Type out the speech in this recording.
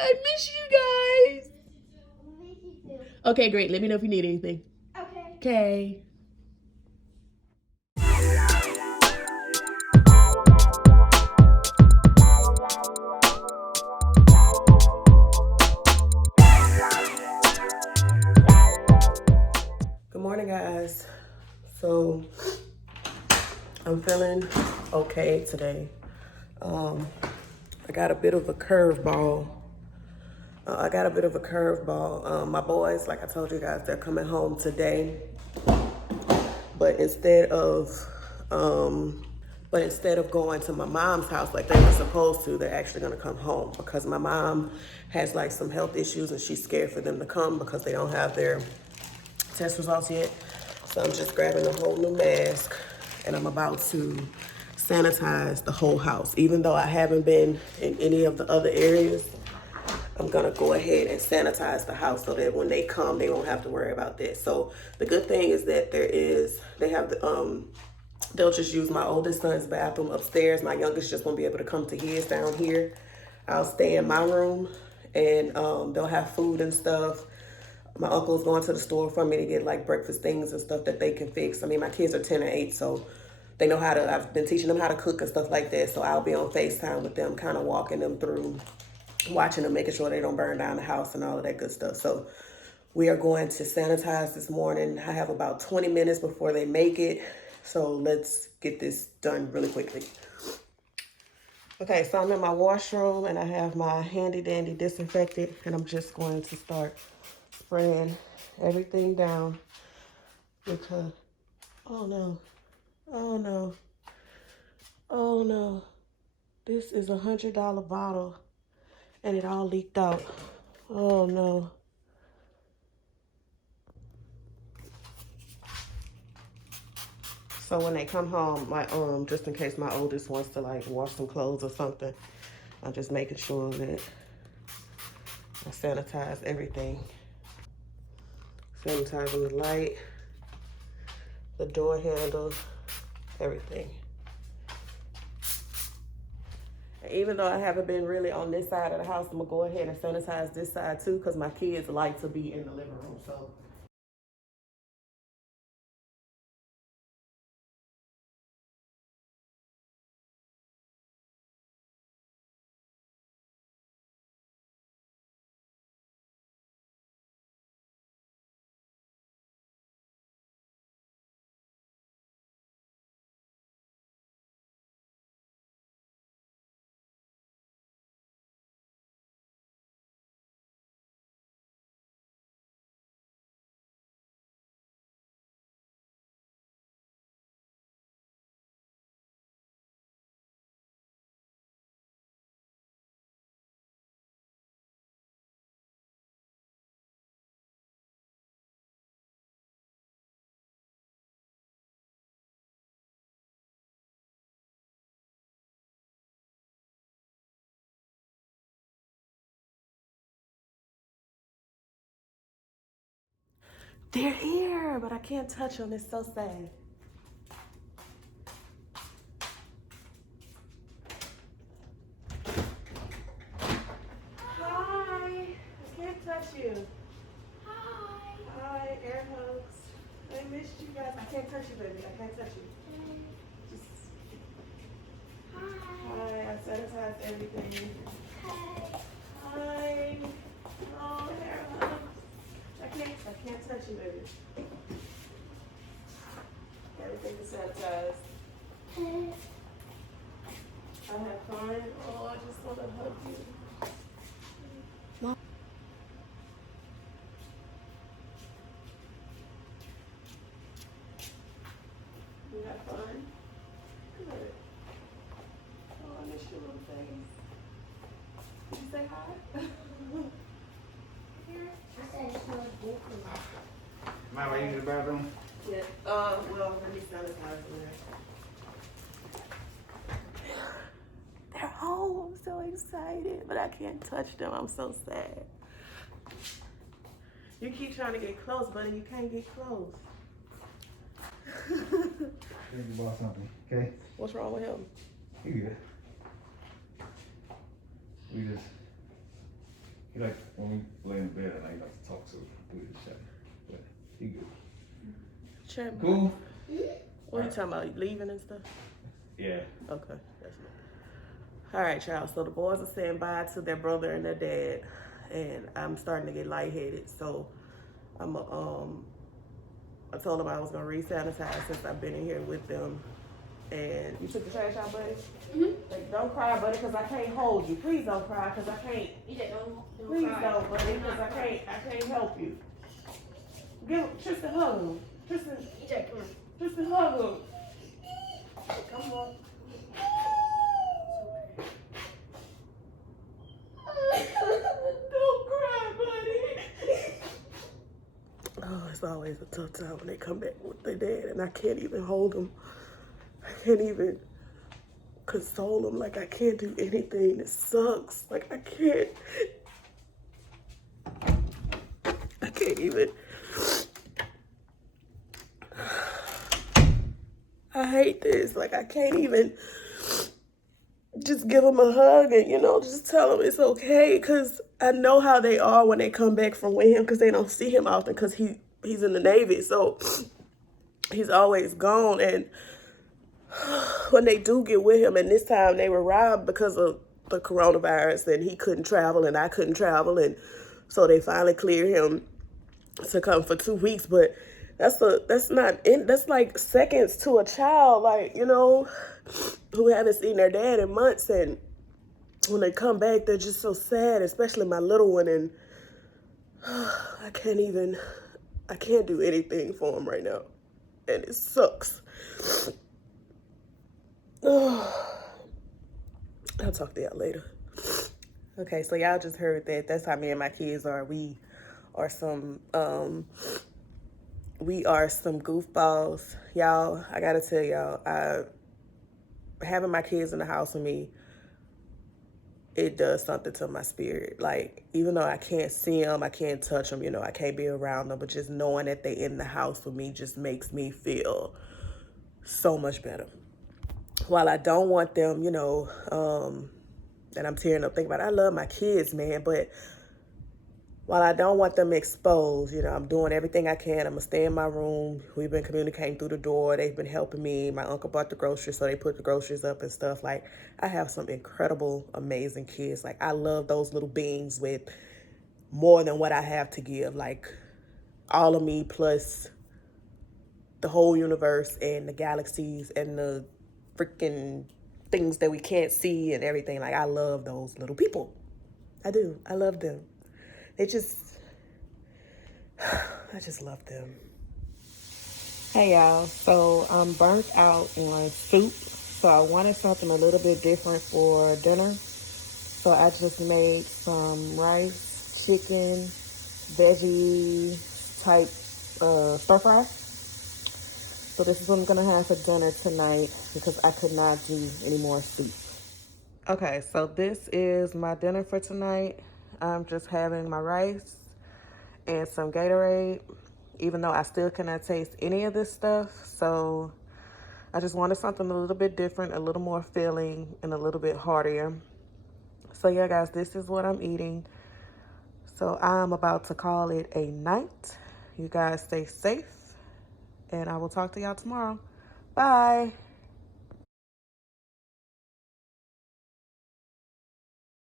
I miss you guys. Miss you too. Okay, great. Let me know if you need anything. Okay. Okay. Good morning, guys. So I'm feeling okay today. I got a bit of a curveball. My boys, like I told you guys, they're coming home today. But instead of going to my mom's house like they were supposed to, they're actually gonna come home because my mom has like some health issues and she's scared for them to come because they don't have their test results yet. So I'm just grabbing a whole new mask and I'm about to sanitize the whole house. Even though I haven't been in any of the other areas, I'm gonna go ahead and sanitize the house so that when they come, they won't have to worry about that. So the good thing is that they'll just use my oldest son's bathroom upstairs. My youngest just won't be able to come to his down here. I'll stay in my room and they'll have food and stuff. My uncle's going to the store for me to get like breakfast things and stuff that they can fix. I mean, my kids are 10 and 8, so they know I've been teaching them how to cook and stuff like that. So I'll be on FaceTime with them, kind of walking them through, watching them, making sure they don't burn down the house and all of that good stuff. So we are going to sanitize this morning. I have about 20 minutes before they make it. So let's get this done really quickly. Okay, so I'm in my washroom and I have my handy dandy disinfectant and I'm just going to start spraying everything down because, oh no, oh no, oh no. This is $100 bottle and it all leaked out. Oh no. So when they come home, just in case my oldest wants to like wash some clothes or something, I'm just making sure that I sanitize everything. Sanitizing the light, the door handles, everything. And even though I haven't been really on this side of the house, I'm gonna go ahead and sanitize this side too, because my kids like to be in the living room. So they're here, but I can't touch them. It's so sad. Hi, I can't touch you. Hi. Hi, air hugs. I missed you guys. I can't touch you, baby. I can't touch you. Just Hi. hi. I sanitized everything. Hi. Hi. Oh, air hugs. I can't touch you, baby. Everything is sanitized. Hi. I have fun. Oh, I just want to hug you. You have fun? Good. Oh, I miss your little face. Did you say hi? Here? I said it smells different. Mom, are you in the bathroom? Yeah. Well, let me sanitize in there. They're home. I'm so excited, but I can't touch them. I'm so sad. You keep trying to get close, buddy. You can't get close. Think about something, okay? What's wrong with him? You good. We just He like, when we lay in bed at night, he likes to talk to through his chat. But he good. Chat. Cool? What are you talking about? Leaving and stuff? Yeah. Okay. That's it. All right, y'all. So the boys are saying bye to their brother and their dad, and I'm starting to get lightheaded. So I told them I was gonna re-sanitize since I've been in here with them. And you took the trash out, buddy? Mm-hmm. Like, don't cry, buddy, because I can't hold you. Please don't cry, because I can't. EJ, don't Please cry. don't, buddy, because I can't help you. Give him, Tristan, hug him. Tristan, EJ, come on. Tristan, hug him. Come on. Don't cry, buddy. Oh, it's always a tough time when they come back with their dad, and I can't even hold them. I can't even console them. Like, I can't do anything. It sucks. Like, I can't even. I hate this. Like, I can't even just give them a hug and, just tell them it's okay. Because I know how they are when they come back from with him, because they don't see him often because he's in the Navy. So he's always gone. And when they do get with him, and this time they were robbed because of the coronavirus, and he couldn't travel and I couldn't travel. And so they finally cleared him to come for 2 weeks. But that's like seconds to a child, like, who haven't seen their dad in months. And when they come back, they're just so sad, especially my little one. And I can't do anything for him right now. And it sucks. I'll talk to y'all later. Okay, so y'all just heard that. That's how me and my kids are. We are some goofballs. Y'all, I gotta tell y'all, having my kids in the house with me, it does something to my spirit. Like, even though I can't see them, I can't touch them, I can't be around them, but just knowing that they're in the house with me just makes me feel so much better. While I don't want them, and I'm tearing up thinking about it, I love my kids, man, but while I don't want them exposed, I'm doing everything I can. I'm going to stay in my room. We've been communicating through the door. They've been helping me. My uncle bought the groceries, so they put the groceries up and stuff. Like, I have some incredible, amazing kids. Like, I love those little beings with more than what I have to give. Like, all of me plus the whole universe and the galaxies and the freaking things that we can't see and everything. Like, I love those little people. I do. I love them. I just love them. Hey y'all, so I'm burnt out on soup, so I wanted something a little bit different for dinner. So I just made some rice, chicken, veggie type stir fry. So this is what I'm gonna have for dinner tonight because I could not do any more soup. Okay, so this is my dinner for tonight. I'm just having my rice and some Gatorade, even though I still cannot taste any of this stuff. So I just wanted something a little bit different, a little more filling, and a little bit heartier. So yeah, guys, this is what I'm eating. So I'm about to call it a night. You guys stay safe, and I will talk to y'all tomorrow. Bye.